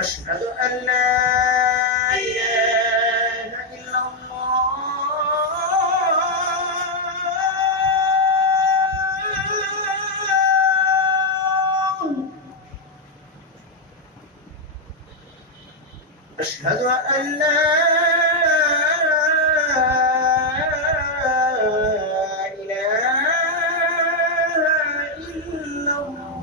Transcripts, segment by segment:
أشهد أن لا إله إلا الله. أشهد أن لا إله إلا الله.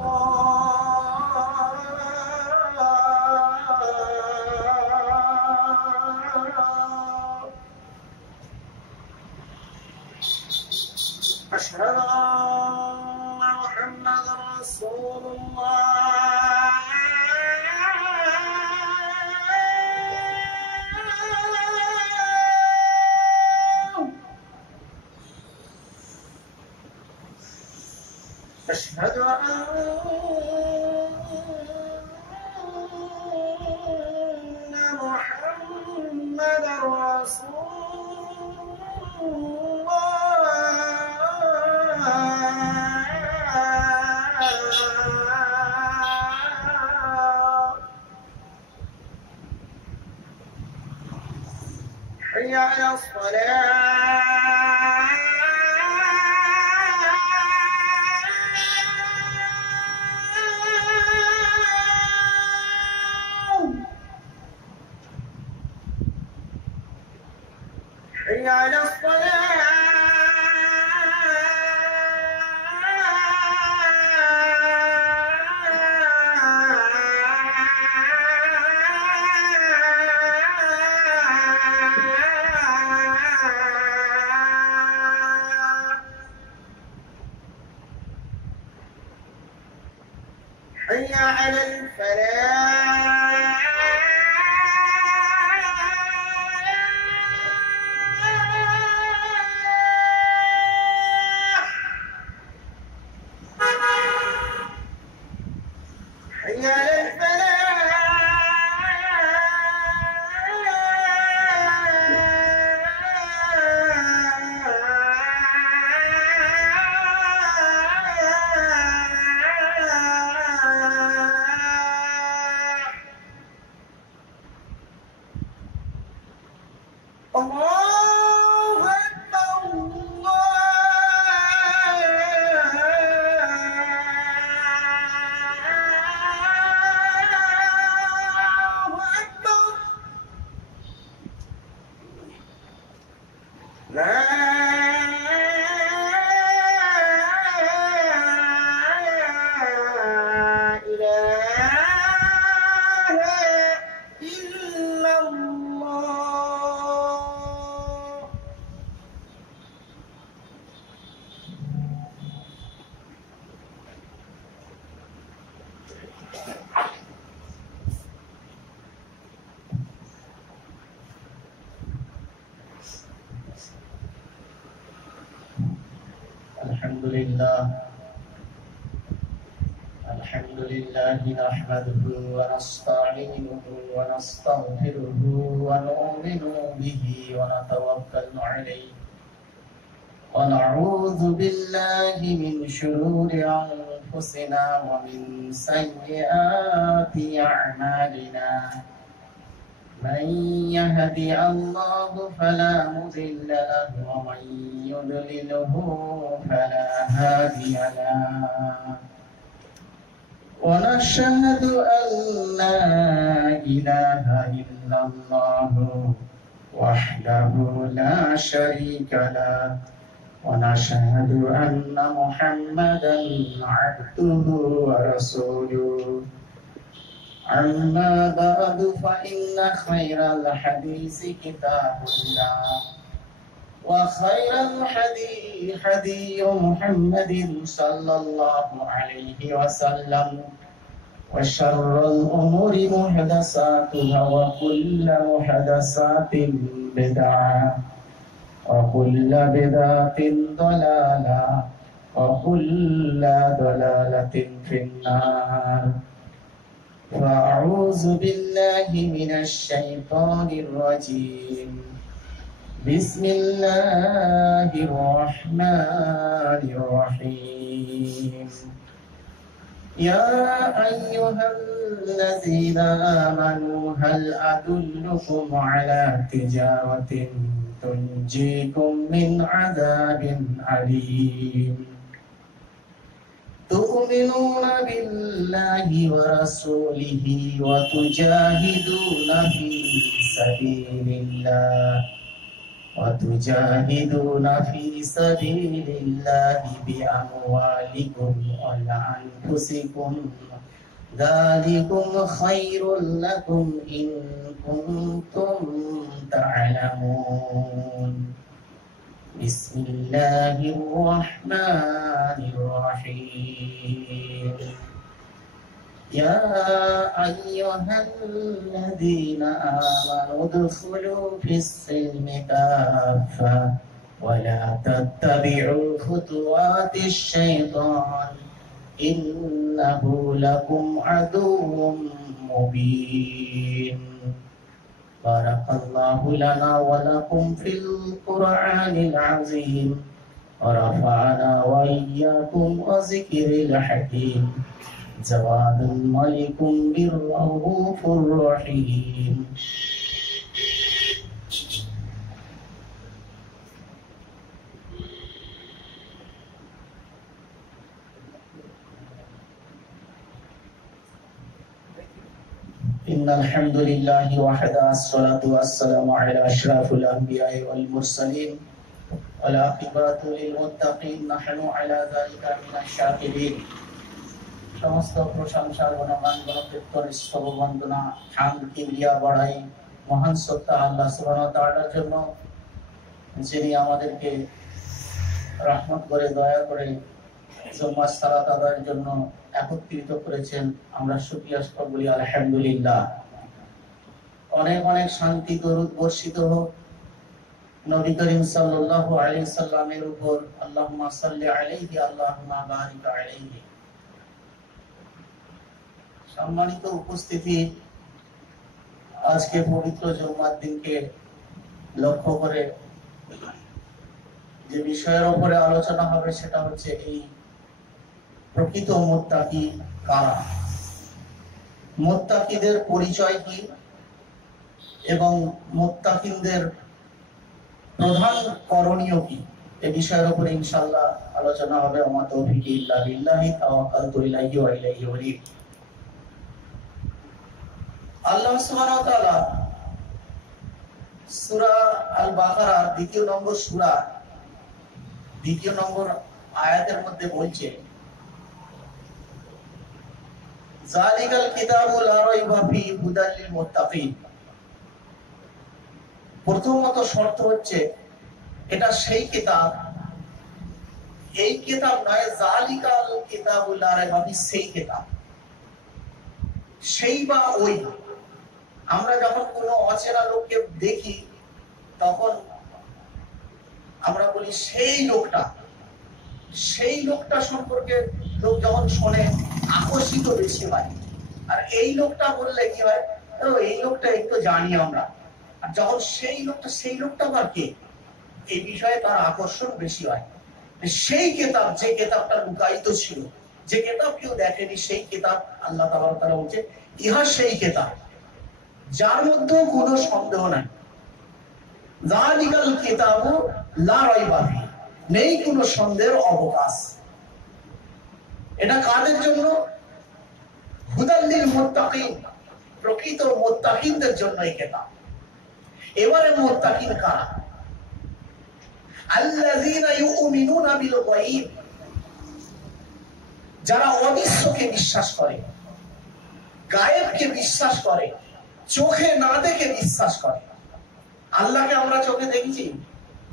أشهد أن محمدا رسول الله. أشهد أن محمدا رسول الله. حي على الصلاة. حي على الصلاة. حي على الفلاح. حي على الله أكبر. الله أكبر. لا إله إلا الله. الحمد لله نحمده ونستعينه ونستغفره ونؤمن به ونتوكل عليه ونعوذ بالله من شرور أنفسنا ومن سيئات أعمالنا. من يهدي الله فلا مضل له ومن يضلله فلا هادي له. ونشهد أن لا إله إلا الله وحده لا شريك له. ونشهد أن محمدا عبده ورسوله. أما بعد فإن خير الحديث كتاب الله وخير الحديث حديث محمد صلى الله عليه وسلم وشر الأمور محدثاتها وكل محدثات بدعة وكل بدعة ضلالة وكل ضلالة في النار. فأعوذ بالله من الشيطان الرجيم. بسم الله الرحمن الرحيم. يا أيها الذين آمنوا هل أدلكم على تجارة تنجيكم من عذاب أليم تؤمنون بالله ورسوله وتجاهدون في سبيل الله بأموالكم وأنفسكم ذلكم خير لكم إن كنتم تعلمون بسم الله الرحمن الرحيم يا أيها الذين آمنوا ادخلوا في السلم كافة ولا تتبعوا خطوات الشيطان إنه لكم عدو مبين بارك الله لنا ولكم في القرآن العظيم ورفعنا وإياكم وذكر الحكيم جواد الملك بالرؤوف الرحيم إن الحمد لله وحده الصلاة والسلام على أشرف الأنبياء والمرسلين والعاقبة للمتقين نحن على ذلك من الشاكرين সমস্ত প্রশংসা গুণগান গণকীর্তন স্তব বন্দনা হামদ কিবরিয়া বড়াই মহান সত্তা আল্লাহ সুবহানাহু ওয়া তাআলার জন্য যিনি আমাদেরকে রহমত করে দয়া করে জুমার সালাত আদায়ের জন্য একত্রিত করেছেন আমরা শুকরিয়া বলি আলহামদুলিল্লাহ অনেক অনেক শান্তি দরুদ বর্ষিত হোক নবী করিম সাল্লাল্লাহু আলাইহি সাল্লামের উপর আল্লাহুম্মা সাল্লি আলাইহি আল্লাহুম্মা বারিক আলাইহি সম্মানিত উপস্থিতি আজকে পবিত্র জুমার দিনকে লক্ষ্য করে যে বিষয়ের উপরে আলোচনা হবে সেটা হচ্ছে এই প্রকৃত মুত্তাকি কারা মুত্তাকিদের পরিচয় কি এবং মুত্তাকিনদের প্রধান করণীয় কি এই বিষয়ের উপরে ইনশাআল্লাহ আলোচনা হবে ওয়া তাওফীকি ইল্লা বিল্লাহি তাওয়াক্কালতু ইলাইহি ওয়া ইলাইহি উনীব আল্লাহ সুবহানাহু ওয়া তাআলা সূরা আল বাকারা দ্বিতীয় নম্বর সূরা দ্বিতীয় নম্বর আয়াতের মধ্যে বলছে যালিকাল কিতাবু লা রাইবা ফিহি হুদাল লিল মুত্তাকিন প্রথমত শর্ত হচ্ছে এটা সেই কিতাব এই কিতাব নয় যালিকাল কিতাবু লা রাইবা ফিহি সেই কিতাব সেই বা ওই আমরা যখন কোনো অচেনা লোককে দেখি তখন আমরা বলি সেই লোকটা সম্পর্কে লোক যখন শোনে আকর্ষিত বেশি হয় আর এই লোকটা বললে কি হয় এই লোকটা একটু জানি আমরা আর যখন সেই লোকটা আবার কে এই বিষয়ে তার আকর্ষণ বেশি হয় সেই কিতাব যে কিতাবটা লুকায়িত ছিল যে কিতাব কেউ দেখেনি সেই কিতাব আল্লাহ তাআলা তাআলা বলছে ইহা সেই কিতাব যার মধ্যে কোনো সন্দেহ নাই যালিকাল কিতাবু লা রাইবা ফিহি নেই কোনো সন্দেহের অবকাশ এটা কাদের জন্য হুদাল লিল মুত্তাকিন প্রকৃত মুত্তাকিনদের জন্য এই কিতাব এবারে মুত্তাকিন কারা আল্লাযীনা ইউমিনুনা বিল গায়ব যারা অদৃশ্যকে বিশ্বাস করে গায়েবকে বিশ্বাস করে চোখে না দেখে বিশ্বাস করে আল্লাহকে আমরা চোখে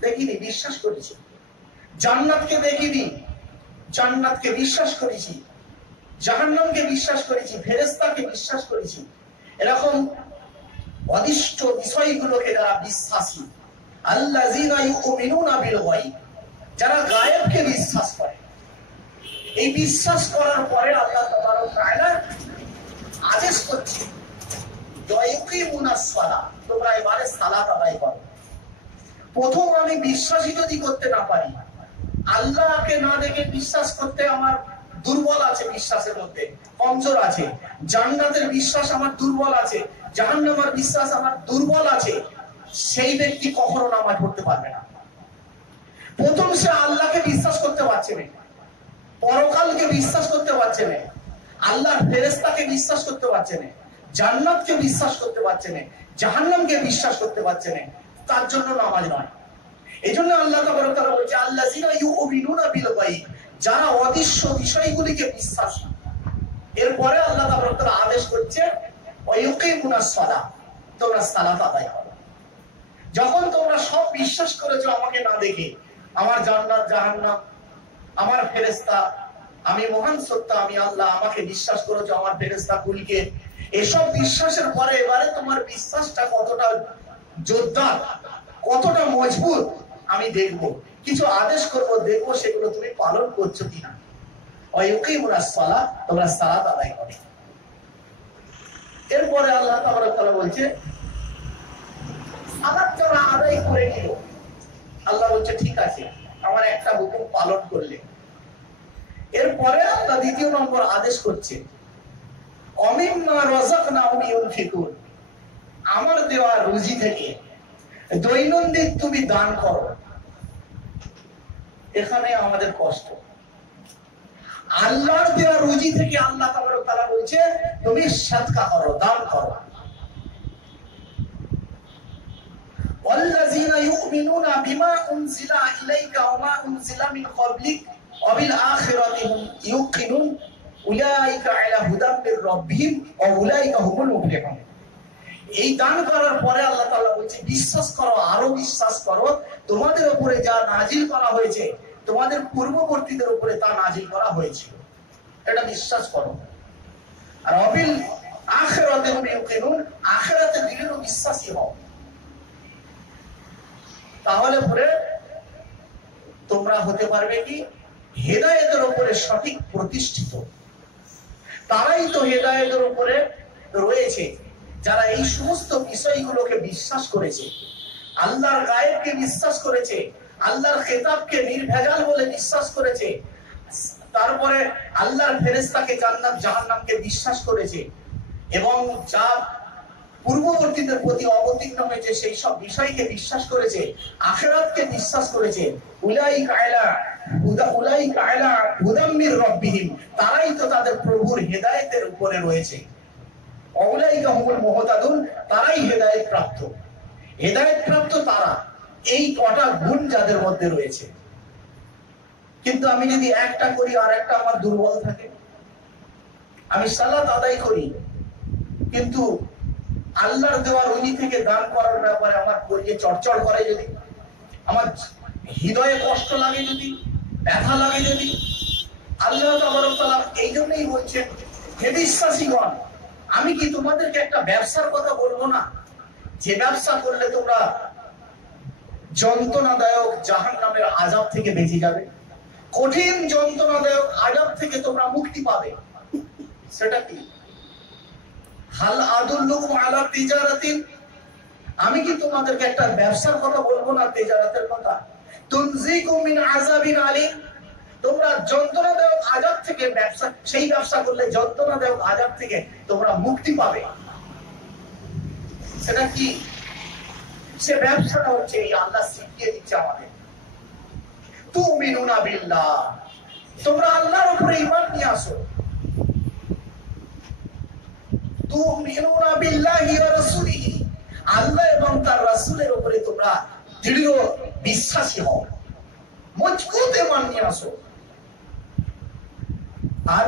দেখিনি বিশ্বাস করেছি জান্নাতকে দেখিনি জান্নাতকে বিশ্বাস করেছি জাহান্নামকে বিশ্বাস করেছি ফেরেশতাকে বিশ্বাস করেছি এরকম অদৃষ্ট বিষয়গুলোকে যারা বিশ্বাসী আল্লাযীনা ইউমিনুনা বিল গায়ব যারা গায়েবকে বিশ্বাস করে এই বিশ্বাস করার পরে আল্লাহ তাআলা আদেশ করছে তোমরা এবারে সালাত আদায় করো প্রথম আমি বিশ্বাসই যদি করতে না পারি আল্লাহকে না দেখে বিশ্বাস করতে আমার দুর্বল আছে, বিশ্বাসের মধ্যে কমজোর আছে। জান্নাতের বিশ্বাস আমার দুর্বল আছে, জাহান্নামের বিশ্বাস আমার দুর্বল আছে, সেই ব্যক্তি কখনো নামাজ পড়তে পারবে না। প্রথম সে আল্লাহকে বিশ্বাস করতে পারছে না, পরকালকে বিশ্বাস করতে পারছে না, আল্লাহর ফেরেশতাকে বিশ্বাস করতে পারছে না, জান্নাতকে বিশ্বাস করতে পারছে না, জাহান্নামকে বিশ্বাস করতে পারছে না, তার জন্য নামাজ নয়। এই জন্য আল্লাহ তাআলা বলেছে আল্লাযিনা ইউমিনুনা বিল গায়ব, যারা অদৃশ্য বিষয়গুলিকে বিশ্বাস। এরপরে আল্লাহ তাআলা আদেশ করছে ওয়ায়ুকিমুনাস সালাহ, তোমরা সালাত আদায় করো। যখন তোমরা সব বিশ্বাস করেছো আমাকে না দেখে, আমার জান্নাত জাহান্নাম, আমার ফেরেশতা, আমি মহান সত্তা, আমি আল্লাহ, আমাকে বিশ্বাস করেছো আমার ফেরেশতা কুলকে, এসব বিশ্বাসের পরে এবারে তোমার বিশ্বাসটা কতটা জোরদার, কতটা মজবুত আমি দেখবো, কিছু আদেশ করব, দেখবো সেগুলো তুমি পালন করছো কিনা। ওয়ায়ুকিমুনাস সালাহ, তোমরা সালাত আদায় করো। এরপরে আল্লাহ তাআলা বলছে সালাত যারা আদায় করে নিল, আল্লাহ বলছে ঠিক আছে, আমার একটা হুকুম পালন করলে। এরপরে আল্লাহ দ্বিতীয় নম্বর আদেশ করছে অমিম্মা রাযাকনাহুম ইউনফিকুন, আমার দেওয়া রুজি থেকে দৈনন্দিন তুমি দান করো। এখানে আমাদের কষ্ট, আল্লাহর দেওয়া রুজি থেকে আল্লাহ তাআলা বলছে তুমি সাদকা করো, দান করো। ওয়াল্লাযীনা ইউমিনুনা বিমা উনজিলা ইলাইকা ওয়া মা উনজিলা মিন ক্বাবলিক ওয়া বিল আখিরাতি হুম ইউকিনুন উলাইকা আলা হুদাম মির রাব্বিহিম ওয়া উলাইকা হুমুল মুফলিহুন। এই দান করার পরে আল্লাহ তাআলা বলছে বিশ্বাস করো, আরো বিশ্বাস করো, তোমাদের উপরে যা নাজিল করা হয়েছে, তোমাদের পূর্ববর্তীদের উপরে তা নাজিল করা হয়েছিল, এটা বিশ্বাস করো। আর অবিল আখিরাতে হুম ইউকিনুন, আখিরাতে দিলেও বিশ্বাসী হও। তাহলে পরে তোমরা হতে পারবে কি হেদায়েতের উপরে সঠিক প্রতিষ্ঠিত। তারাই তো হেদায়েতের উপরে রয়েছে যারা এই সমস্ত বিষয়গুলোকে বিশ্বাস করেছে, আল্লাহর গায়েবকে বিশ্বাস করেছে, আল্লাহর খেতাবকে নির্ভেজাল বলে বিশ্বাস করেছে, তারপরে আল্লাহর ফেরেশতাকে, জান্নাত জাহান্নামকে বিশ্বাস করেছে, এবং যা পূর্ববর্তীদের প্রতি অবতীর্ণ হয়েছে সেই সব বিষয়কে বিশ্বাস করেছে, আখিরাতকে বিশ্বাস করেছে। উলাইকা আলা হুদাম মির রাব্বিহিম, তারাই তো তাদের প্রভুর হেদায়েতের উপরে রয়েছে। উলাইকা হুমুল মুহতাদুন, তারাই হেদায়েত প্রাপ্ত। হেদায়েত প্রাপ্ত তারা, এই কটা গুণ যাদের মধ্যে রয়েছে। কিন্তু আমি যদি একটা করি আর একটা আমার দুর্বল থাকে, আমি সালাত আদায় করি কিন্তু আল্লাহর দেওয়া রুজি থেকে দান করার ব্যাপারে আমার করিয়ে চড়চড় করে, যদি আমার হৃদয়ে কষ্ট লাগে, যদি ব্যথা লাগে, যদি, আল্লাহ তাআলা এই জন্যই বলছেন হে বিশ্বাসীগণ, আমি কি তোমাদেরকে একটা ব্যবসার কথা বলবো না, যে ব্যবসা করলে তোমরা যন্ত্রণাদায়ক জাহান্নামের আযাব থেকে বেঁচে যাবে, কঠিন যন্ত্রণাদায়ক আযাব থেকে তোমরা মুক্তি পাবে। সেটা কি? হাল আদুল্লুকুম আলা তিজারাতিন, আমি কি তোমাদেরকে একটা ব্যবসার কথা বলবো না, তিজারাতের কথা, তুনজিকুম মিন আযাবিন আলিম, তোমরা যন্ত্রণাদায়ক আযাব থেকে ব্যবসা, সেই ব্যবসা করলে যন্ত্রণাদায়ক আযাব থেকে তোমরা মুক্তি পাবে। সেটা কি? সে ব্যবসাটা হচ্ছে এই আল্লাহ শিখিয়ে দিচ্ছে আমাদের, তুমিনুনা বিল্লাহ, তোমরা আল্লাহর উপরে ঈমান নিয়ে আসো। তুমিনুনা বিল্লাহি ওয়া রাসূলিহি, আল্লাহ এবং তার রাসূলের উপরে তোমরা দৃঢ় বিশ্বাসী হও, মজবুত ঈমান নিয়ে আসো। আর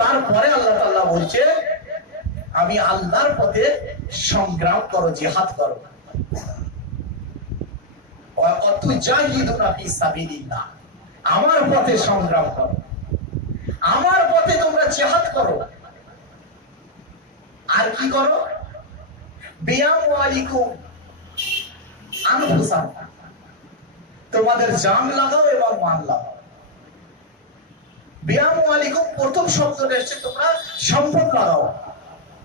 তারপরে আল্লাহ তাআলা বলছে আমি আল্লাহর পথে সংগ্রাম করো, জিহাদ করো। আমার পথে সংগ্রাম করো, আমার পথে তোমরা জিহাদ করো। আর কি করো? বিআমওয়ালিকুম আনফুসাকুম, তোমাদের জান লাগাও এবং মাল লাগাও। বিআমওয়ালিকুম প্রথম শব্দটা এসেছে তোমরা সম্পদ লাগাও,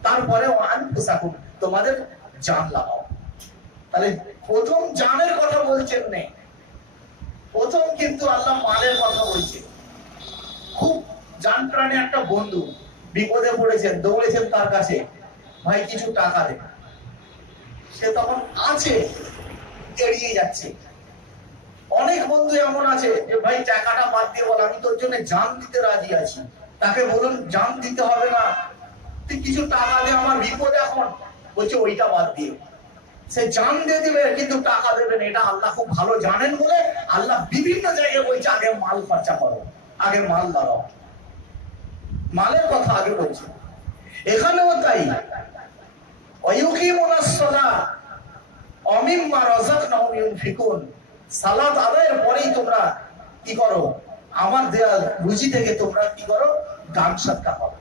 তারপরে আনফুসাকুম তোমাদের জান লাগাও। তাহলে প্রথম জানের কথা বলছেন না, প্রথম কিন্তু আল্লাহ মালের কথা বলছে। খুব জান প্রাণে একটা বন্ধু বিপদে পড়েছেন, দৌড়েছেন তার কাছে, ভাই কিছু টাকা দে। সে তখন আছে, এড়িয়ে যাচ্ছে। অনেক বন্ধু এমন আছে যে ভাই টাকাটা বাদ দিয়ে বল, আমি তোর জন্য জান দিতে রাজি আছি। তাকে বলুন জান দিতে হবে না, তুই কিছু টাকা দে, আমার বিপদ এখন। বলছে ওইটা বাদ দিয়ে সে জান দিয়ে দিবে, কিন্তু টাকা দেবেন। এটা আল্লাহ খুব ভালো জানেন বলে আল্লাহ বিভিন্ন জায়গায় বলছে আগে মাল খরচা করো, আগে মাল দাঁড়াও, মালের কথা আগে বলছে। এখানেও তাই, সালাত আদায়ের পরেই তোমরা কি করো, আমার দেয়া রুজি থেকে তোমরা কি করো, দান সদকা করো।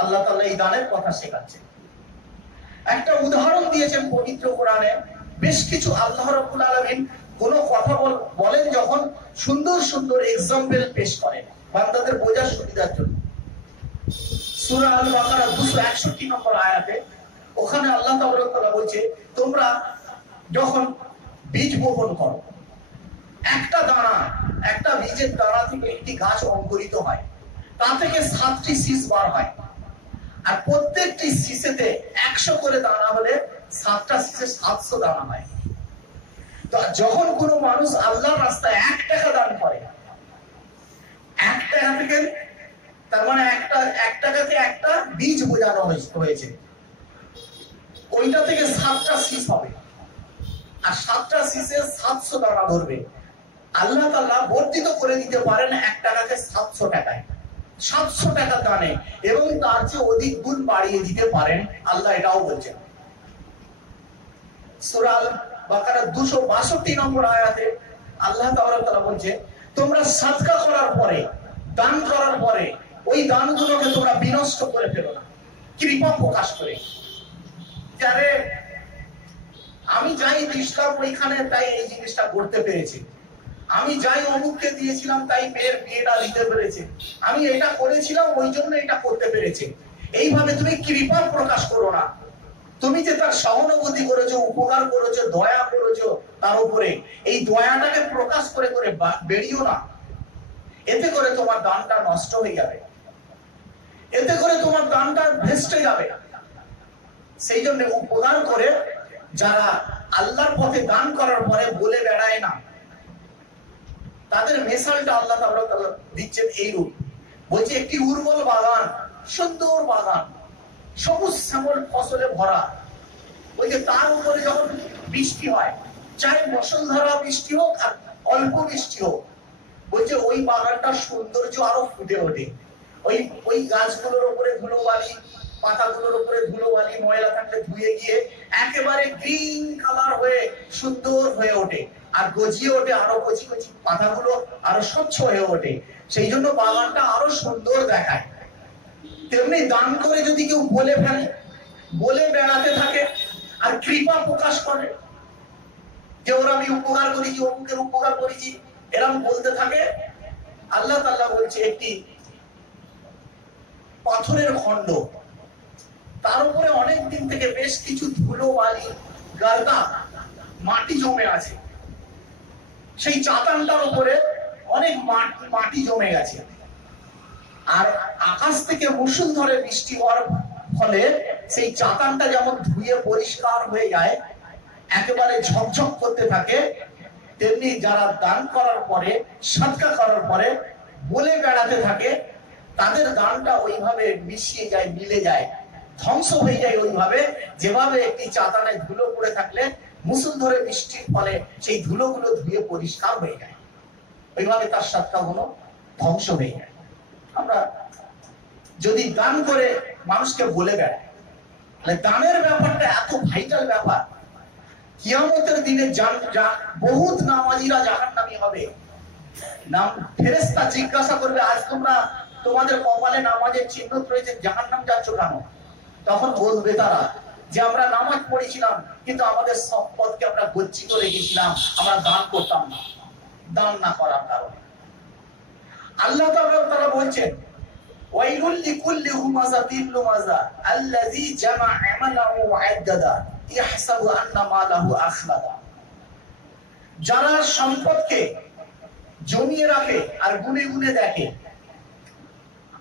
আল্লাহ তাআলা এই দানের কথা শেখাচ্ছে। একটা উদাহরণ দিয়েছেন পবিত্র কোরআনে। বেশ কিছু আল্লাহ রাব্বুল আলামিন কোন কথা বলেন যখন সুন্দর সুন্দর এক্সাম্পল পেশ করেন বান্দাদের বোঝার সুবিধার জন্য। সূরা আল বাকারা 261 নম্বর আয়াতে ওখানে আল্লাহ তাআলা বলছে, তোমরা যখন বীজ বপন করো, একটা দানা, একটা বীজের দানা থেকে একটি গাছ অঙ্কুরিত হয়, তা থেকে 7টি শীষ বার হয়। আর প্রত্যেকটি শীষেতে 100 করে দানা হলে 7টা শীষে 700 দানা হয়। তো যখন কোনো মানুষ আল্লাহর রাস্তায় 1 টাকা দান করে, 1 টাকা থেকে, তার মানে 1 টাকাতে একটা বীজ বোঝানো হয়েছে, ওইটা থেকে 7টা শীষ হবে। আর 7টা শীষে 700 দানা ধরবে। আল্লাহ তাআলা বর্ধিত করে দিতে পারেন 1 টাকাকে 700 টাকায়, 700 টাকা দানে, এবং তার চেয়ে অধিক গুণ বাড়িয়ে দিতে পারেন। আল্লাহ এটাও বলছেন। সূরা আল বাকারা 262 নম্বর আয়াতে আল্লাহ তাআলা বলছে, তোমরা সাদকা করার পরে, দান করার পরে ওই দানগুলোকে তোমরা বিনষ্ট করে ফেলো না, কৃপা প্রকাশ করে। যারে আমি যাই দিয়েছিলাম ওইখানে, তাই এই জিনিসটা করতে পেরেছি। আমি যাই অমুককে দিয়েছিলাম, তাই মেয়ের বিয়েটা দিতে পেরেছে। আমি এটা করেছিলাম, ওই জন্য এটা করতে পেরেছে। এইভাবে তুমি কৃপা প্রকাশ করো না। তুমি যে তার সহানুভূতি করেছো, উপকার করেছো, দয়া করেছো তার উপরে, এই দয়াটাকে প্রকাশ করে করে বেরিও না। এতে করে তোমার দানটা নষ্ট হয়ে যাবে, এতে করে তোমার দানটা ভেস্টে যাবে। সেই জন্য উপকার করে যারা আল্লাহর পথে দান করার পরে বলে বেড়ায় না, তাদের মেসালটা আল্লাহ তাআলা দিচ্ছেন এইরূপ। বলছে একটি উর্বর বাগান, সুন্দর বাগান, সবুজ শ্যামল ফসলে ভরা। ওই যে তার উপরে যখন বৃষ্টি হয়, চাই মুষলধারা বৃষ্টি হোক আর অল্প বৃষ্টি হোক, বলছে ওই বাগানটার সৌন্দর্য আরো ফুটে ওঠে। ওই গাছগুলোর উপরে ধুলোবালি, পাতাগুলোর উপরে ধুলোবালি ময়লা থাকলে ধুয়ে গিয়ে একেবারে গ্রিন কালার হয়ে সুন্দর হয়ে ওঠে, আর গজিয়ে ওঠে, আরো কচি কচি পাতাগুলো আরো স্বচ্ছ হয়ে ওঠে। সেই জন্য বাগানটা আরো সুন্দর দেখায়। তেমনি দান করে যদি কেউ বলে ফেলে, বলে বেড়াতে থাকে আর কৃপা প্রকাশ করে যে ওরা আমি উপকার করেছি, অমুকের উপকার করেছি, এরকম বলতে থাকে, আল্লাহ তাআলা বলছে একটি পাথরের খণ্ড, তার উপরে অনেক দিন থেকে বেশ কিছু ধুলো বালি গাদা মাটি জমে আছে। সেই চাতানটার উপরে অনেক মাটি জমে গেছে। আর আকাশ থেকে মুষলধারে বৃষ্টি হওয়ার ফলে সেই চাতানটা যেমন ধুয়ে পরিষ্কার হয়ে যায়, একেবারে ঝকঝক করতে থাকে, তেমনি যারা দান করার পরে, সদকা করার পরে বলে বেড়াতে থাকে, তাদের দানটা ওইভাবে মিশিয়ে যায়, মিলে যায়, ধ্বংস হয়ে যায় ওইভাবে যেভাবে একটি চাতানে ধুলো পড়ে থাকলে মুষলধারে বৃষ্টির ফলে সেই ধুলোগুলো ধুয়ে পরিষ্কার হয়ে যায়, ওইভাবে তার সদকাগুলো ধ্বংস হয়ে যায়। আমরা যদি দান করে মানুষকে বলে বেড়াই, দানের ব্যাপারটা এত ভাইটাল ব্যাপার। কিয়ামতের দিনে বহুত নামাজিরা জাহান্নামী হবে। ফেরেশতা জিজ্ঞাসা করবে, আজ তোমরা তোমাদের কপালে নামাজের চিহ্ন রয়েছে, জাহান্নাম যাচ্ছ কেন? তখন বলবে তারা যে আমরা নামাজ পড়েছিলাম, কিন্তু আমাদের সম্পদকে আমরা গচ্ছিত রেখেছিলাম, আমরা দান করতাম না, দান না করার কারণে। আল্লাহ তাআলা বলছেন, ওয়াইলুল লিকুল্লি হুমাযাতিন লুমাযা আল্লাযী জামা আমালাহু ওয়া আদ্দাদা ইয়াহসাবু আন্না মালাহু আখলাদা। যারা সম্পদকে জমিয়ে রাখে আর গুনে গুনে দেখে,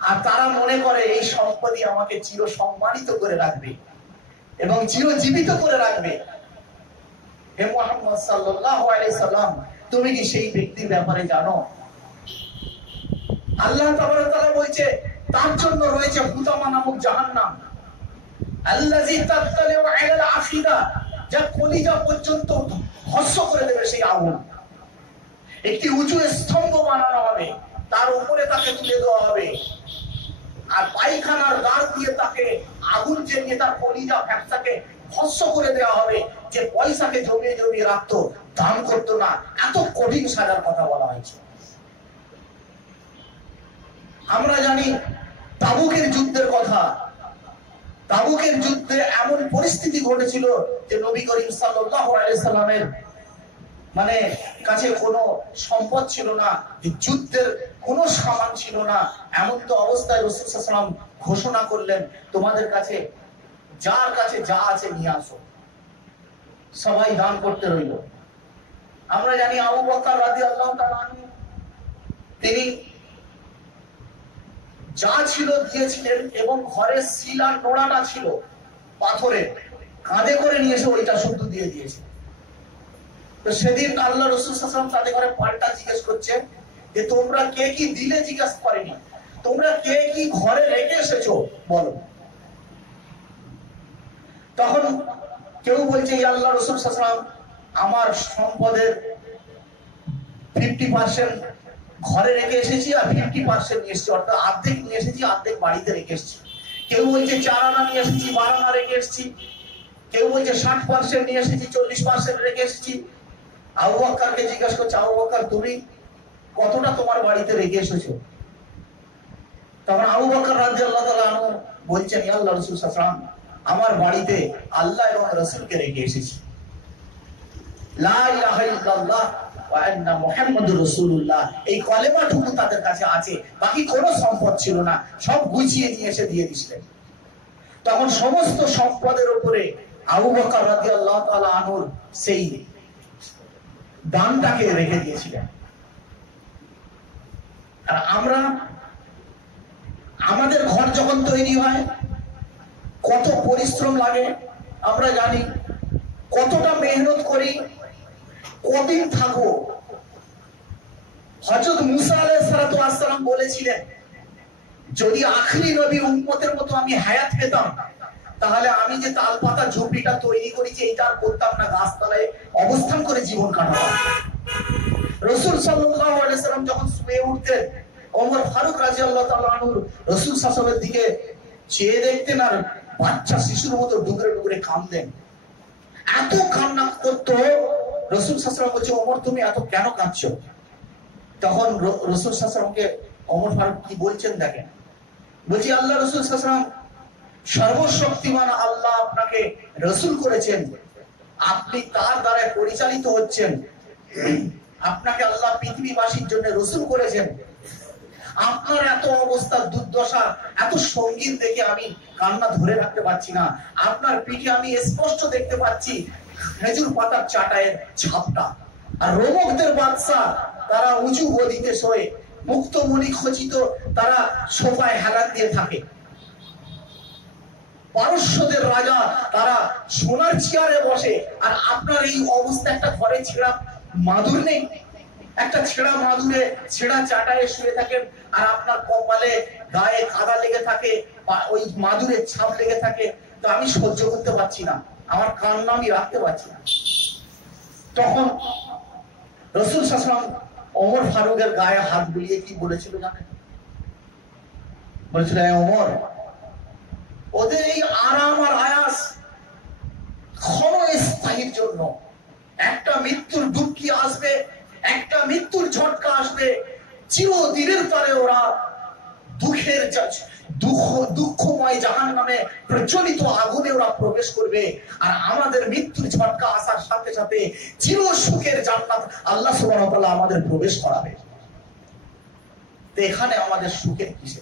আর তারা মনে করে এই সম্পত্তি আমাকে চির সম্মানিত করে রাখবে এবং চিরজীবিত করে রাখবে। হে মুহাম্মদ সাল্লাল্লাহু আলাইহি সাল্লাম, তুমি কি সেই ব্যক্তির ব্যাপারে জানো? আল্লাহ তাবারক ওয়া তাআলা বলছে তার জন্য রয়েছে হুতামা নামক জাহান্নাম, আল্লাযী তাত্তালিউ আলাল আফিদা, যা কলিজা পর্যন্ত ভস্ম করে দেবে সেই আগুন। একটি উঁচু স্তম্ভ বানানো হবে, তার উপরে তাকে তুলে দেওয়া হবে, আর পায়খানার গাড় দিয়ে তাকে আগুন জ্বালিয়ে তার কলিজা ফ্যাপসাকে ভস্ম করে দেওয়া হবে। যে পয়সাকে জমিয়ে জমিয়ে রাখতো, দান করতো না, এত কঠিন সাজার কথা বলা হয়েছে। আমরা জানি তাবুকের যুদ্ধের কথা। তাবুকের যুদ্ধে এমন পরিস্থিতি ঘটেছিল যে নবী করিম সাল্লাল্লাহু আলাইহি সাল্লামের কাছে কোনো সম্পদ ছিল না, যুদ্ধের কোনো সামান ছিল না। এমন তো অবস্থায় রাসূল সাল্লাল্লাহু আলাইহি ওয়াসাল্লাম ঘোষণা করলেন, তোমাদের কাছে যার কাছে যা আছে নিয়ে আসো। সবাই দান করতে রইল। আমরা জানি আবু বকর রাদিয়াল্লাহু তাআলা আনহু, তিনি যা ছিল দিয়েছিলেন, এবং ঘরে শিলার নোড়াটা ছিল পাথরের, কাঁধে করে নিয়ে এসে ওইটা শুদ্ধ দিয়ে দিয়েছে। তো সেদিন আল্লাহ রাসূল সাল্লাল্লাহু আলাইহি ওয়াসাল্লাম তাদের ঘরে পাল্টা জিজ্ঞেস করছে যে তোমরা কে কি দিলে, জিজ্ঞেস করেনি, তোমরা কে কি ঘরে রেখে এসেছো বলো। তখন কেউ বলছে আল্লাহ রাসূল সাল্লাল্লাহু আলাইহি ওয়াসাল্লাম, আমার সম্পদের 50% ঘরে রেখে এসেছি আর 50% নিয়ে এসেছি, অর্থাৎ অর্ধেক নিয়ে এসেছি, অর্ধেক বাড়িতে রেখে এসেছি। কেউ বলছে 4 আনা নিয়ে এসেছি, 12 আনা রেখে এসেছি। কেউ বলছে 60% নিয়ে এসেছি, 40% রেখে এসেছি। আবু বকরকে জিজ্ঞাসা করছে, আবু বকর তুমি কতটা তোমার বাড়িতে রেখে এসেছো? তখন আবু বকর রাদিয়াল্লাহু তাআলা আনহু বলছেন, ইয়া আল্লাহর রাসূল সাল্লাল্লাহু আলাইহি ওয়াসাল্লাম, আমার বাড়িতে আল্লাহ এবং রাসূলকে রেখে এসেছি। লা ইলাহা ইল্লাল্লাহ ওয়া আন্না মুহাম্মাদুর রাসূলুল্লাহ, এই কলেমাটুকু তাদের কাছে আছে, বাকি কোনো সম্পদ ছিল না, সব গুছিয়ে নিয়ে এসে দিয়ে দিয়েছিলেন। তখন সমস্ত সম্পদের উপরে আবু বকর রাদিয়াল্লাহু তাআলা আনহুর সেই দানটাকে রেখে দিয়েছিলেন। আর আমরা, আমাদের ঘর যখন তৈরি হয় কত পরিশ্রম লাগে আমরা জানি, কতটা মেহনত করি, কদিন থাকবো। হযরত মুসা আলাইহিস সালাতু ওয়াস সালাম বলেছিলেন, যদি আখরি নবীর উম্মতের মতো আমি হায়াত পেতাম, তাহলে আমি যে তালপাতা ঝুপড়িটা তৈরি করেছি এটা আর করতাম না, গাছতলায় অবস্থান করে জীবন কাটাতাম। রাসূল সাল্লাল্লাহু আলাইহি সাল্লাম যখন শুয়ে উঠতেন, ওমর ফারুক রাদিয়াল্লাহু তাআলা আনহু রাসূল সাল্লাল্লাহু আলাইহি সাল্লামের দিকে চেয়ে দেখতেন আর বাচ্চা শিশুর মতো ডুকরে ডুকরে কাঁদতেন। এত কান্না করতো। রাসূল সাল্লাল্লাহু আলাইহি ওয়াসাল্লাম বলছে, ওমর তুমি এত কেন কাঁদছো? তখন রাসূল সাল্লাল্লাহু আলাইহি ওয়াসাল্লামকে ওমর ফারুক কি বলছেন দেখেন। বলছি, আল্লাহ রাসূল সাল্লাল্লাহু আলাইহি ওয়াসাল্লাম, সর্বশক্তিমান আল্লাহ আপনাকে রাসূল করেছেন, আপনি তার দ্বারা পরিচালিত হচ্ছেন, আপনাকে আল্লাহ পৃথিবীবাসীর জন্য রাসূল করেছেন। আপনার এত অবস্থা, দুর্দশা, এত সঙ্গীত দেখে আমি কান্না ধরে রাখতে পারছি না। আপনার পিঠে আমি স্পষ্ট দেখতে পাচ্ছি খেজুর পাতার চাটায়ের ছাপটা। আর রোমকদের বাদশা, তারা উঁচু গদিতে শোয়ে, মুক্তমণি খচিত তারা সোফায় হেলান দিয়ে থাকে। পারস্যদের রাজা, তারা সোনার চেয়ারে বসে, আর আপনার এই অবস্থা, একটা ঘরে ছেঁড়া মাদুর নেই, একটা ছেঁড়া মাদুরে ছেঁড়া চাটায়ে শুয়ে থাকেন, আর আপনার কপালে গায়ে কাদা লেগে থাকে, ওই মাদুরের ছাপ লেগে থাকে। তো আমি সহ্য করতে পারছি না, আমার কান্না আমি রাখতে পারছি না। তখন রাসূল সাল্লাল্লাহু আলাইহি ওয়াসাল্লাম ওমর ফারুকের গায়ে হাত বুলিয়ে কি বলেছিল জানেন? বলেছিল, ওমর, ওদের এই আরাম আর আয়াস ক্ষণস্থায়ীর জন্য। একটা মৃত্যুর ডুবকি আসবে, একটা মৃত্যুর ঝটকা আসবে, চিরদিনের তরে ওরা দুঃখময় জাহান্নামে প্রজ্বলিত আগুনে ওরা প্রবেশ করবে। আর আমাদের মৃত্যুর ঝটকা আসার সাথে সাথে চির সুখের জান্নাত আল্লাহ সুবহানাহু ওয়া তাআলা আমাদের প্রবেশ করাবে। তো এখানে আমাদের সুখের কিসে?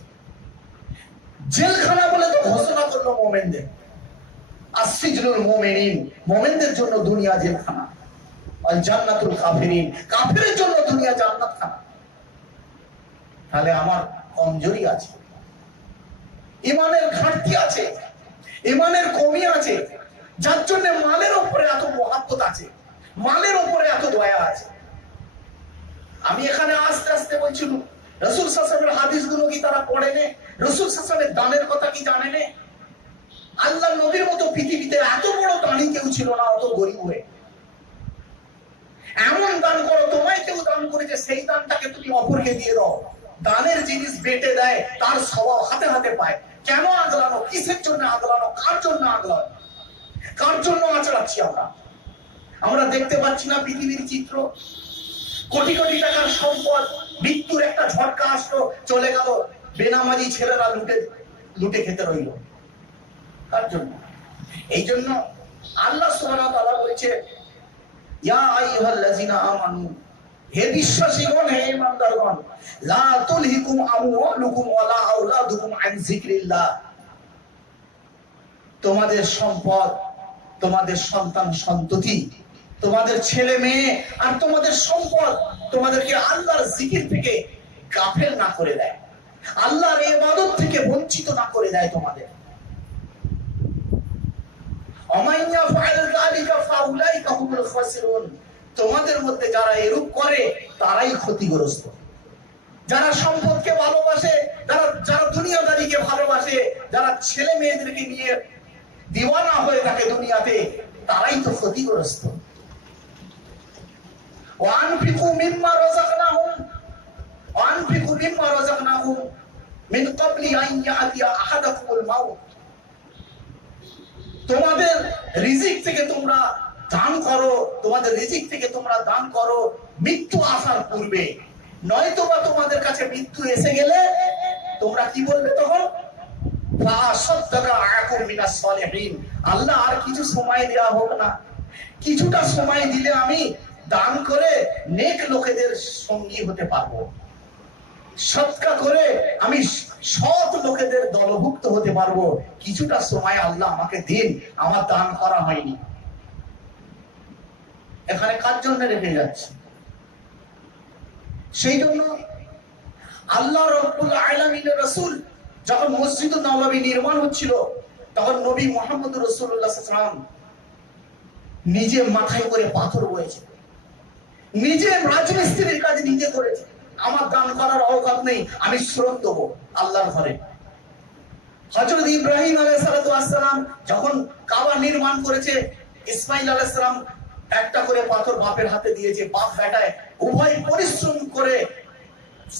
জেলখানা বলে তো ঘোষণা করলো মুমিনদের, আসসিজনুল মুমিনিন, মুমিনদের জন্য দুনিয়া জেলখানা, আর জান্নাতুল কাফিরিন, কাফিরের জন্য দুনিয়া জান্নাতখানা। তাহলে আমার কমজোরি আছে, ইমানের ঘাটতি আছে, ইমানের কমি আছে, যার জন্য মালের উপরে এত মহাব্বত আছে, মালের উপরে এত দয়া আছে। আমি এখানে আস্তে আস্তে বলছিল, রাসূল সাল্লাল্লাহু আলাইহি ওয়াসাল্লামের হাদিসগুলো কি তারা পড়ে নে? রাসূল সাল্লাল্লাহু আলাইহি ওয়াসাল্লামের দানের কথা কি জানে নে? আল্লাহ নবীর মতো পৃথিবীতে এত বড় দানি কেউ ছিল না, অত গরিব হয়ে। এমন দান করো, তোমায় কেউ দান করেছে, সেই দানটাকে তুমি অপরকে দিয়ে দাও। দানের জিনিস বেটে দেয়, তার স্বভাব হাতে হাতে পায়। কেন আগলানো? কিসের জন্য আগলানো? কার জন্য আগলানো? কার জন্য আচড়াচ্ছি আমরা? আমরা দেখতে পাচ্ছি না পৃথিবীর চিত্র? কোটি কোটি টাকার সম্পদ, মৃত্যুর একটা ঝটকা আসলো, চলে গেল, বেনামাজি ছেলেরা লুটে খেতে রইল। কার জন্য? এই জন্য আল্লাহ সুবহানাহু ওয়া তাআলা বলছে, ইয়া আইয়ুহাল্লাযিনা আমানু, হে বিশ্বাসীগণ, হে ঈমানদারগণ, লা তুলহিকুম আমওয়ালুকুম ওয়ালা আওলাদুকুম আন যিকরিল্লাহ। তোমাদের সম্পদ, তোমাদের সন্তান সন্ততি, তোমাদের ছেলে মেয়ে আর তোমাদের সম্পদ তোমাদেরকে আল্লাহর জিকির থেকে গাফেল না করে দেয়, আল্লাহর ইবাদত থেকে বঞ্চিত না করে দেয় তোমাদের। তোমাদের মধ্যে যারা এরূপ করে তারাই ক্ষতিগ্রস্ত। যারা সম্পদকে ভালোবাসে, যারা দুনিয়াদারিকে ভালোবাসে, যারা ছেলে মেয়েদেরকে নিয়ে দিওয়ানা হয়ে থাকে দুনিয়াতে, তারাই তো ক্ষতিগ্রস্ত। وأنفقوا مما رزقناهم من قبل أن يأتي أحدكم الموت। তোমাদের রিজিক থেকে তোমরা দান করো, তোমাদের রিজিক থেকে তোমরা দান করো মৃত্যু আসার পূর্বে, নয়তোবা তোমাদের কাছে মৃত্যু এসে গেলে তোমরা কি বলবে তখন? আল্লাহ আর কিছু সময় দেওয়া হোক না, কিছুটা সময় দিলে আমি দান করে নেক লোকেদের সঙ্গী হতে পারবো, সদকা করে আমি সৎ লোকেদের দলভুক্ত হতে পারবো। কিছুটা সময় আল্লাহ আমাকে দিন, আমার দান করা হয়নি। এখানে কার জন্য রেখে যাচ্ছে? সেই জন্য আল্লাহ রাব্বুল আলামিনের রাসূল যখন মসজিদুন নববী নির্মাণ হচ্ছিল, তখন নবী মুহাম্মদ রাসূলুল্লাহ সাল্লাল্লাহু আলাইহি ওয়াসাল্লাম নিজে মাথায় করে পাথর বয়েছে, নিজে রাজমিস্ত্রির কাজ নিজে করেছে। আমার দান করার অবকাশ নেই, আমি শ্রম দেবো আল্লাহর ঘরে। হযরত ইব্রাহিম আলাইহিস সালাম যখন কাবা নির্মাণ করেছে, ইসমাঈল আলাইহিস সালাম একটা করে পাথর বাপের হাতে দিয়েছে, বাপ বেটায় উভয় পরিশ্রম করে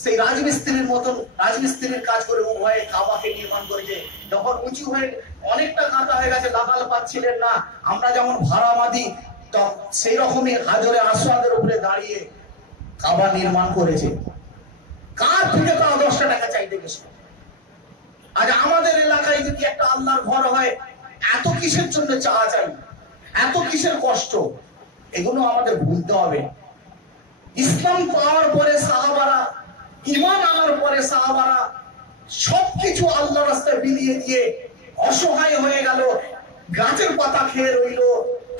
সেই রাজমিস্ত্রির মতন রাজমিস্ত্রির কাজ করে উভয় কাবাকে নির্মাণ করেছে। যখন উঁচু হয়ে অনেকটা কাঁটা হয়ে গেছে, লাগাল পাচ্ছিলেন না, আমরা যেমন ভাড়ামাদি সেই রকমই হাজরে আসওয়াদের উপরে দাঁড়িয়ে কাবা নির্মাণ করেছে। কার থেকে তারা 10 টাকা চাইতে গেছে? আজ আমাদের এলাকায় যদি একটা আল্লাহর ঘর হয়, এত কিসের জন্য চাওয়া চাই, এত কিসের কষ্ট? এগুলো আমাদের ভুলতে হবে। ইসলাম পাওয়ার পরে সাহাবারা, ঈমান আনার পরে সাহাবারা সবকিছু আল্লাহর রাস্তায় বিলিয়ে দিয়ে অসহায় হয়ে গেল, গাছের পাতা খেয়ে রইল।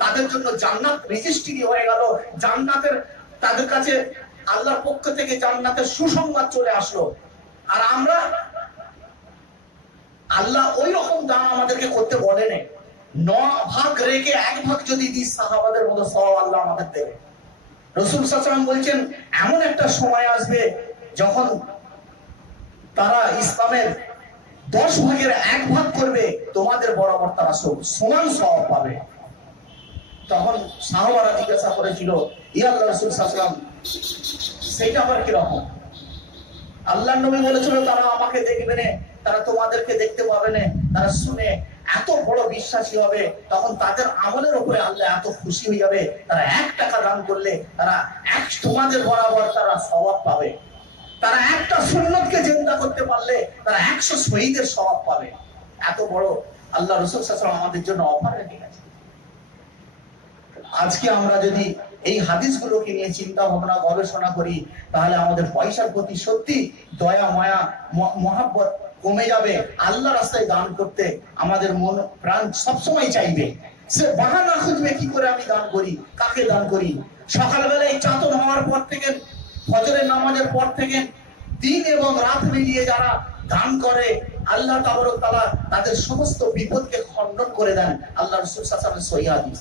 তাদের জন্য জান্নাত রেজিস্ট্রি হয়ে গেল, জান্নাতের তাদের কাছে আল্লাহর পক্ষ থেকে জান্নাতের সুসংবাদ চলে আসলো। আর আমরা, আল্লাহ ওই রকম দান আমাদেরকে করতে বলেন। 9 ভাগ রেখে 1 ভাগ যদি দিই, সাহাবাদের মতো সওয়াব আল্লাহ আমাদের দেবে। রাসূল সাল্লাল্লাহু আলাইহি ওয়াসাল্লাম বলছেন, এমন একটা সময় আসবে যখন তারা ইসলামের 10 ভাগের 1 ভাগ করবে, তোমাদের বরাবর তারা সমান সওয়াব পাবে। তখন সাহাবারা জিজ্ঞাসা করেছিল, ইয়া আল্লাহর রাসূল সাল্লাল্লাহু আলাইহি ওয়াসাল্লাম, সেইটা আবার কি রকম? আল্লাহর নবী বলেছিল, তারা আমাকে দেখবে না, তারা তোমাদেরকে দেখতে পাবে না, তারা শুনে এত বড় বিশ্বাসী হবে, তখন তাদের আমলের উপরে আল্লাহ এত খুশি হয়ে যাবে, তারা 1 টাকা দান করলে তারা তোমাদের বরাবর তারা সওয়াব পাবে। তারা একটা সুন্নতকে জিন্দা করতে পারলে তারা 100 শহীদের সওয়াব পাবে। এত বড় আল্লাহ রাসূল সাল্লাল্লাহু আলাইহি ওয়াসাল্লাম আমাদের জন্য অফার রেখে গেছে। আজকে আমরা যদি এই হাদিসগুলোকে নিয়ে চিন্তা ভাবনা গবেষণা করি, তাহলে আমাদের পয়সার প্রতি সত্যি দয়া মায়া মহব্বত কমে যাবে। আল্লাহ রাস্তায় দান করতে আমাদের মন প্রাণ সবসময় চাইবে। সে বাহানা খুঁজবে, কি করে আমি দান করি, কাকে দান করি। সকালবেলায় চাতন হওয়ার পর থেকে, ফজরের নামাজের পর থেকে দিন এবং রাত মিলিয়ে যারা দান করে, আল্লাহ তাবারক তাআলা তাদের সমস্ত বিপদকে খণ্ডন করে দেন। আল্লাহ রাসূল সাল্লাল্লাহু আলাইহি ওয়াসাল্লাম সহিহ হাদিস।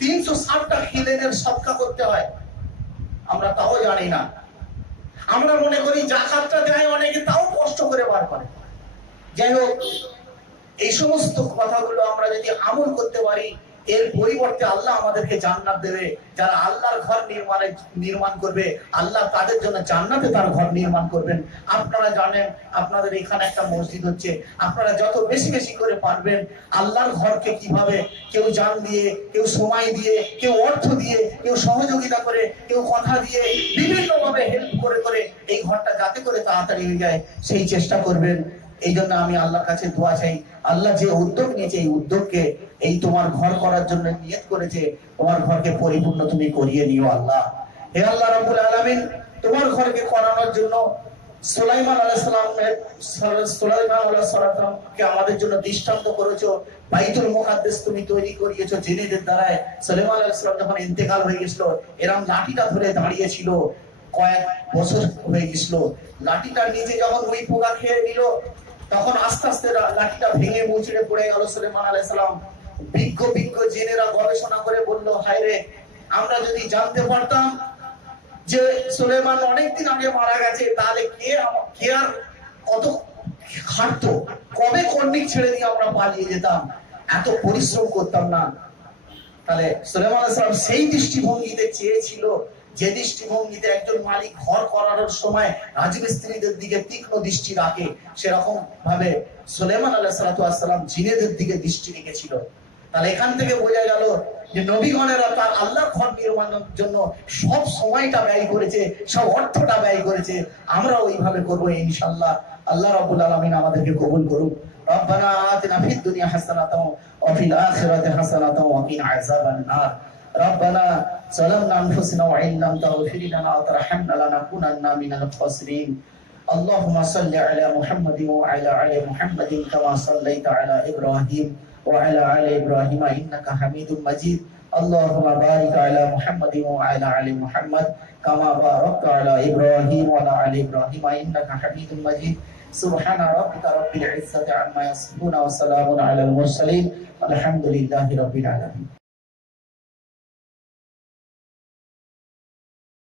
360টা খিলেনের সদকা করতে হয়, আমরা তাও জানি না। আমরা মনে করি যাকাতটা দেয় অনেকে, তাও কষ্ট করে বার করে। যাই হোক, এই সমস্ত কথাগুলো আমরা যদি আমল করতে পারি, এর পরিবর্তে আল্লাহ আমাদেরকে জান্নাত দেবে। যারা আল্লাহর ঘর নির্মাণ করবে, আল্লাহ তাদের জন্য জান্নাতে তার ঘর নির্মাণ করবেন। আপনারা জানেন আপনাদের এখানে একটা মসজিদ হচ্ছে, আপনারা যত বেশি বেশি করে পারবেন আল্লাহর ঘরকে কিভাবে কেউ জান দিয়ে, কেউ সময় দিয়ে, কেউ অর্থ দিয়ে, কেউ সহযোগিতা করে, কেউ কথা দিয়ে, বিভিন্ন ভাবে হেল্প করে করে এই ঘরটা যাতে করে তাড়াতাড়ি হয়ে যায় সেই চেষ্টা করবেন। এই জন্য আমি আল্লাহর কাছে দোয়া চাই, আল্লাহ যে উদ্যোগ নিয়েছে এই উদ্যোগকে, এই তোমার ঘর করার জন্য নিয়ত করেছে, তোমার ঘরকে পরিপূর্ণ তুমি করিয়ে নিও আল্লাহ। হে আল্লাহ রাব্বুল আলামিন, তোমার ঘরকে করানোর জন্য সুলাইমান আলাইহিস সালামকে আমাদের জন্য দৃষ্টান্ত করেছো। বাইতুল মুকাদ্দাস তুমি তৈরি করিয়েছো জিনেদের দ্বারায়। সুলাইমান আলাইহিস সালাম যখন ইন্তেকাল হয়ে গেছিল, এরকম লাঠিটা ধরে দাঁড়িয়েছিল, কয়েক বছর হয়ে গেছিল। লাঠিটা নিচে যখন ওই পোকা খেয়ে নিল, তখন আস্তে আস্তে লাঠিটা ভেঙে মুচড়ে পড়ে গেল। সুলাইমান আলাইহিস সালাম বিজ্ঞ জেনেরা গবেষণা করে বলল, হায় রে, আমরা যদি জানতে পারতাম যে সুলাইমান অনেকদিন আগে মারা গেছে, তাহলে কে আর কত খাটতো, কবে কর্নিক ছেড়ে দিয়ে আমরা পালিয়ে যেতাম, এত পরিশ্রম করতাম না। তাহলে সুলাইমান আলাইহিস সালাম সেই দৃষ্টিভঙ্গিতে চেয়েছিল যে দৃষ্টিভঙ্গিতে একজন মালিক ঘর করানোর সময় রাজমিস্ত্রিদের দিকে তীক্ষ্ণ দৃষ্টি রাখে, সেরকম ভাবে সুলাইমান আলাইহিস সালাম জিনেদের দিকে দৃষ্টি রেখেছিল। তাহলে এখান থেকে বোঝা গেল যে নবীগণেরা তার আল্লাহর ঘর নির্মাণের জন্য সব সময়টা ব্যয় করেছে, সব অর্থটা ব্যয় করেছে। আমরা ওইভাবে করবো ইনশাআল্লাহ। আল্লাহ রাব্বুল আলামিন আমাদেরকে কবুল করুক। রব্বানা আতিনা ফিদ দুনিয়া হাসানাতাও ওয়া ফিল আখিরাতি হাসানাতাও ওয়া কিনা আযাবান নার। ربنا ظلمنا أنفسنا وإن لم تغفر لنا وترحمنا لنكونن من الخاسرين. اللهم صل على محمد وعلى آل محمد كما صليت على إبراهيم وعلى آل إبراهيم إنك حميد مجيد. اللهم بارك على محمد وعلى آل محمد كما باركت على إبراهيم وعلى آل إبراهيم إنك حميد مجيد. سبحان ربك رب العزة عما يصفون وسلام على المرسلين والحمد لله رب العالمين.